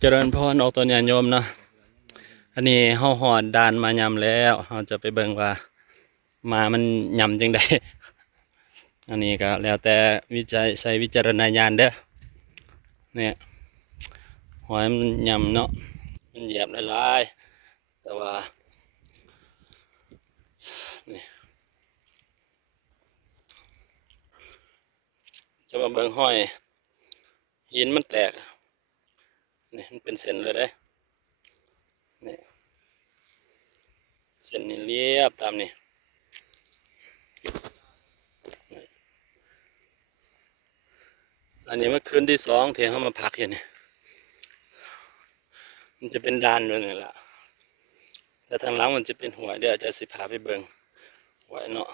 เจริญพรออกตัวญาติโยมเนาะอันนี้เฮาหอดด่านมายำแล้วเฮาจะไปเบิ่งว่ามามันยำจังได อันนี้ก็แล้วแต่ใช้วิจารณญาณเด้อเนี่ยหอยมันยำเนาะมันเหยียบหลายๆแต่ว่านี่จะมาเบิ่งหอยหินมันแตกนี่มันเป็นเส้นเลยเด้นี่เส้นนี่เรียบตามนี่อันนี้เมื่อคืนที่2ที่เขามาพักอยู่นี่มันจะเป็นด่านด้วยนี่แหละแต่ทางหลังมันจะเป็นหัวเดี๋ยวจะสิพาไปเบิ่งหัวเนาะ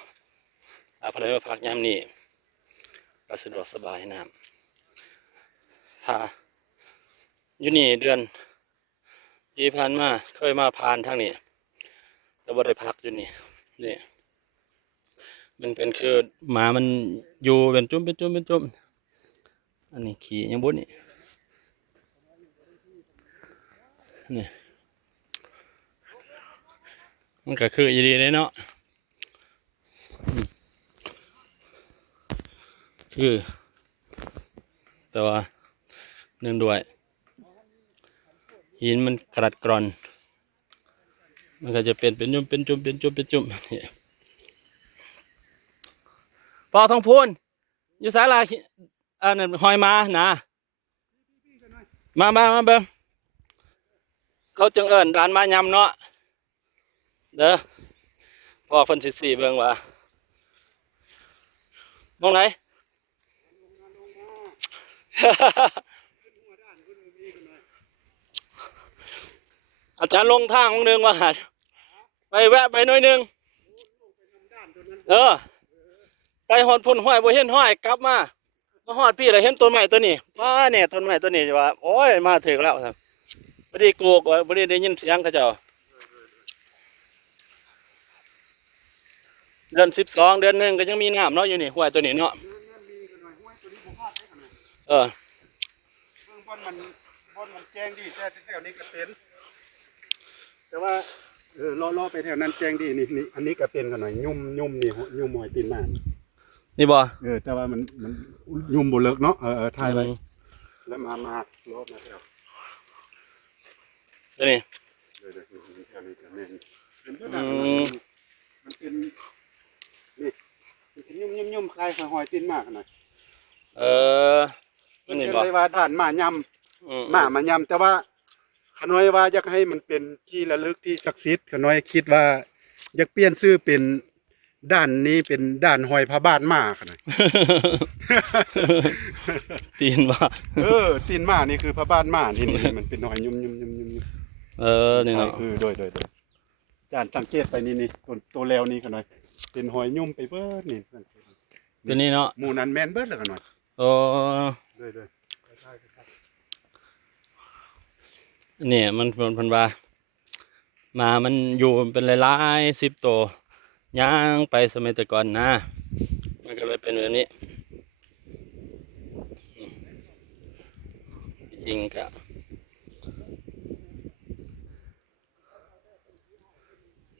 พอได้มาพักยามนี้ก็สะดวกสบายน้ำถ้าอยู่นี่เดือนที่ผ่านมาเคยมาผ่านทางนี้แต่ว่าได้พักอยู่นี่นี่มันเป็นคือหมามันอยู่เป็นจุ่มอันนี้ขี่ยังบนนี่นี่มันก็คืออีดีเลยเนาะคือแต่ว่าเนื่องด้วยหินมันกรัดกร่อนมันก็จะเป็นจุ่มนี่พอทองพูนอยู่สาลาอันนั้นหอยมานะมาเบิ่งเขาจึงเอิ้นร้านมายำเนาะเด้อพ่อเพิ่นสิเบิ่งว่ามองไหน อาจารย์ลงทางของนึงว่าไปแวะไปหน่อยนึงไปหอดพุ่นห้อยบ่เห็นห้อยกลับมาหอดพี่เลยเห็นต้นไม้ตัวนี้ว้าเนี่ยต้นไม้ตัวนี้จะว่าโอ้ยมาถึงแล้วครับพอดีโกกพอดีได้ยินเสียงเขาเจ้าเดือน12 เดือน1ก็ยังมีน้ำเนาะอยู่นี่ห้วยตัวนี้เนาะบอนมันแจ้งดีแต่แถวนี้ก็เป็นแต่ว่ารอไปแถวนั้นแจ้งดีนี่อันนี้ก็เป็นกันหน่อยยุ่มนี่ยุ่มหอยตีนมานี่บ่แต่ว่ามันยุ่มบ่เลิกเนาะทายไปแล้วมารอบมาแถวนี่แถวนี้ก็แม่นเป็นตัวนั้นมันเป็นนี่ยุ่มคล้ายหอยตีนมากหน่อยมันเป็นเลยว่าด่านมายำมายำแต่ว่าขน้อยว่าอยากให้มันเป็นที่ระลึกที่ศักดิ์สิทธิ์ขน้อยคิดว่าอยากเปลี่ยนชื่อเป็นด้านนี้เป็นด้านหอยพระบาทมาขนาดตีนมาตีนมานี่คือพระบาทมานี่มันเป็นหอยยุ่มนี่เนาะคือโดยจานสังเกตไปนี่ตัวแล้วนี่ขนาดเป็นหอยยุ่มไปเบิดนี่ตัวนี้เนาะหมู่นั้นแม่นเบิดแล้วขนาดโดยเนี่ยมันว่ามามันอยู่เป็นหลาย10 ตัวย่างไปสมัยแต่ก่อนนะมันก็เลยเป็นแบบนี้ยิงกะ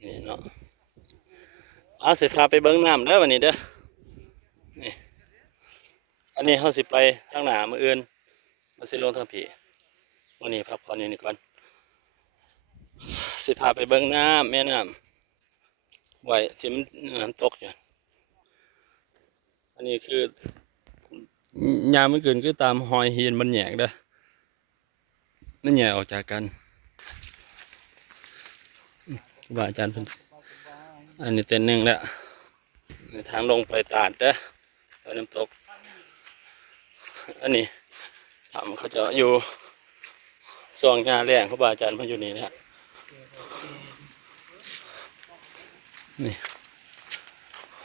นี่เนาะสิพาไปเบิ้งน้ำแล้ววันนี้เด้อนี่อันนี้เขาสิไปทางหน้ามื้ออื่นมาสิลงทางผีวันนี้พักผ่อนอยู่นี่ก่อนสิพาไปเบิ้งน้ำแม่น้ำไว้ที่มันน้ำตกอยู่อันนี้คือยามมันเกินคือตามหอยหินมันแหยกเด้อมันแหยกออกจากกันครูบาอาจารย์เพิ่นอันนี้เต็นหนึ่งแล้วในทางลงไปตาดเด้อไปน้ำตกอันนี้ทำเขาจะอยู่ส่วงงานแรงครูบาอาจารย์เพิ่นอยู่นี่นะนี่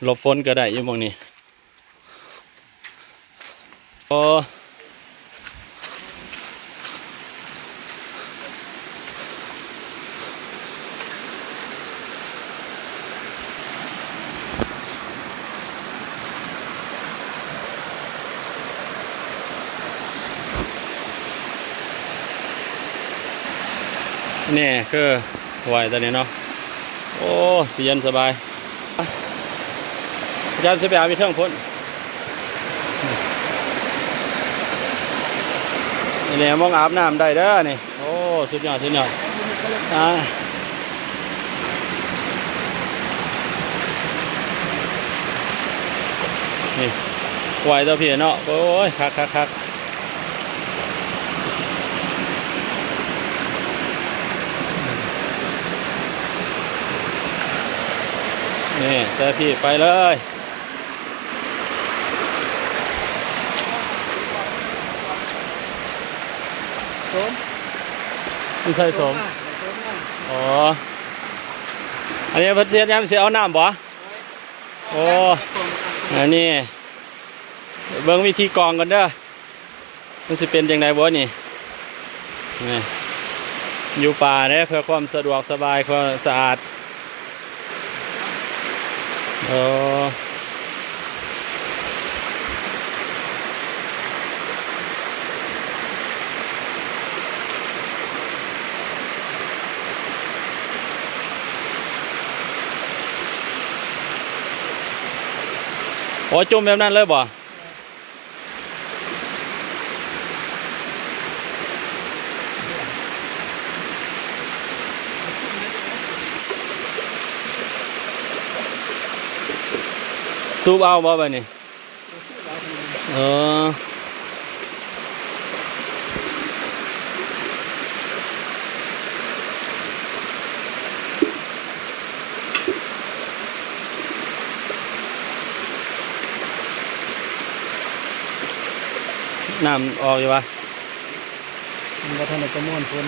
หลบฝนก็ได้อยู่มองนี้ นี่คือไหวตอนนี้เนาะโอ้สีเย็นสบายอาจารย์สิไปอาบมีเท่งพ้นนี่มองอาบน้ำได้เด้อนี่โอ้สุดยอดสุดยอดนี่ไหวตัวพี่เนาะโอ้ยคักนี่เจอพี่ไปเลยไม่ใช่สมอ๋ออันนี้เพิ่นเสียยามเสียเอาน้ำบ่โอ้อันนี้เบิ่งวิธีกรองกันเด้อมันสิเป็นยังไงบ่นี่อยู่ป่าเนี่ยเพื่อความสะดวกสบายความสะอาดโอ้จุ่มแบบนั้นเลยบ่สูบเอาบ่แบบนี้น้ำออกอยู่ปะมันก็ทันจะม้วนพ้น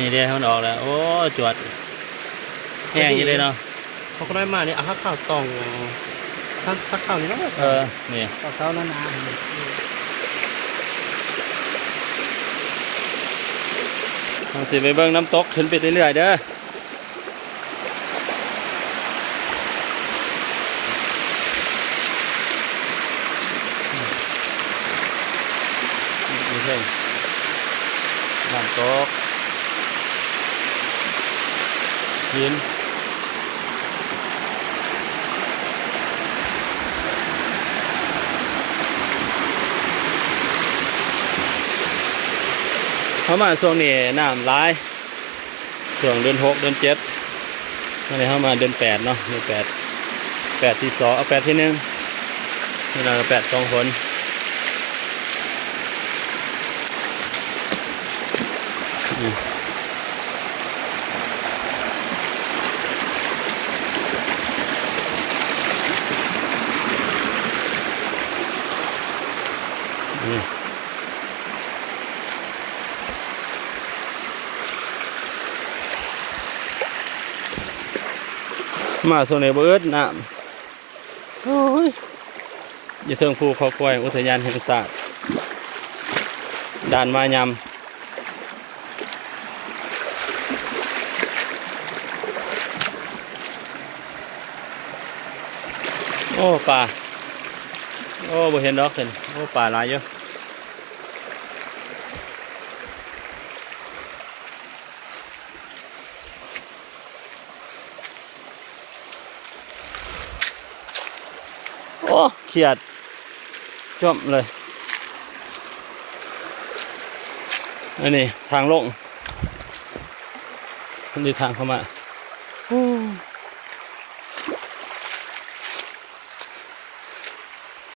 นี่เดี๋ยวมันออกแล้วโอ้จวดแห้งอยู่เลยเนาะเขาก็ได้มาเนี่ยข้าวตองข้าวนี่ก็นี่ข้าวนั่นนะทางสิไปเบิ่งน้ำตกขึ้นไปเรื่อยๆเด้อน้ำตกหินเข้ามาช่วงนี้น้ำร้ายช่วงเดือน6เดือน7นี่เข้ามาเดือน8เนาะเดือน8ที่2เอา8ที่1นี่เรา8 2คนมาโซนในเบิร์ดน้ำโอ้ยอยู่เทิงภูเขาควายอุทยานแห่งชาติด่านมายำโอ้ป่าโอ้บ่เห็นดอกเห็นโอ้ป่าหลายเยอะโอ้เขียดจมเลยอันนี้ทางลงนี่ทางเข้ามา